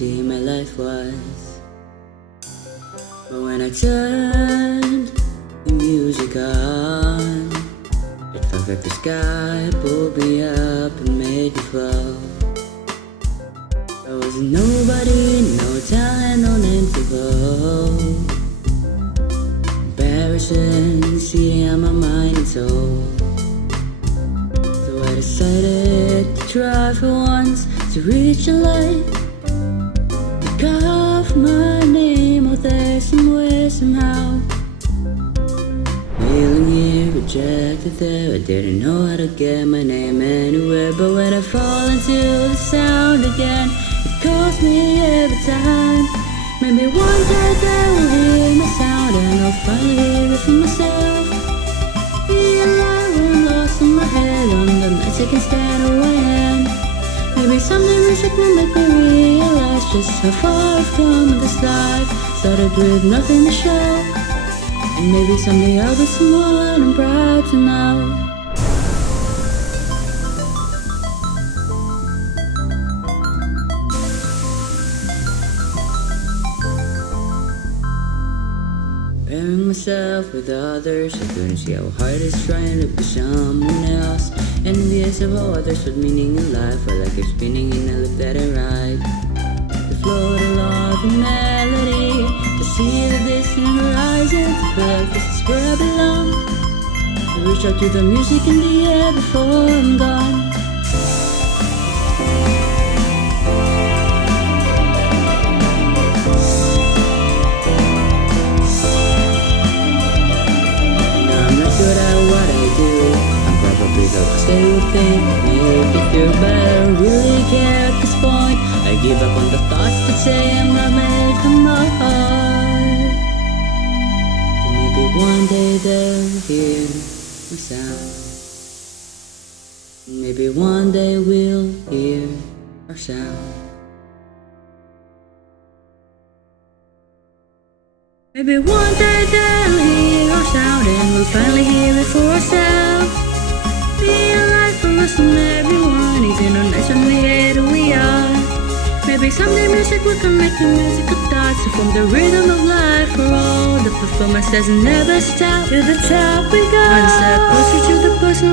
empty my life was. But when I turned the music on, it felt like the sky pulled me up and made me flow. There was nobody, no talent, no name to go. Embarrassing, seating on my mind and soul. So I decided to try for once to reach a light, to carve my name out there somewhere, somehow. Feeling here, rejected there, I didn't know how to get my name anywhere. But when I fall into the sound again, it calls me every time. Maybe one day they will hear my sound and I'll finally hear it for myself. Be alive when I'm lost in my head, on the nights I can stand who I am. Maybe someday music will make me realize just how far I've come in this life. Started with nothing to show, and maybe someday I'll be someone I'm proud to know. Comparing myself with others, I couldn't see how hard it's trying to be someone else. Envious of how others with meaning in life, I like you're spinning and I look that I ride. To float along the melody, to see the distant horizon, to feel like this is where I belong. To reach out to the music in the air before I'm gone. Good at what I do, I'm probably the best they would think. Maybe feel better, really care at this point. I give up on the thoughts that say I'm not made for my heart. So maybe one day they'll hear my sound. Maybe one day we'll hear our sound. Maybe one day they'll hear our sound and we'll finally hear it for ourselves. Be a light for us and everyone, even on nights when we hate who we are. Maybe someday music will connect the musical dots to form the rhythm of life for all. The performance doesn't never stop. To the top we go, one step closer to the person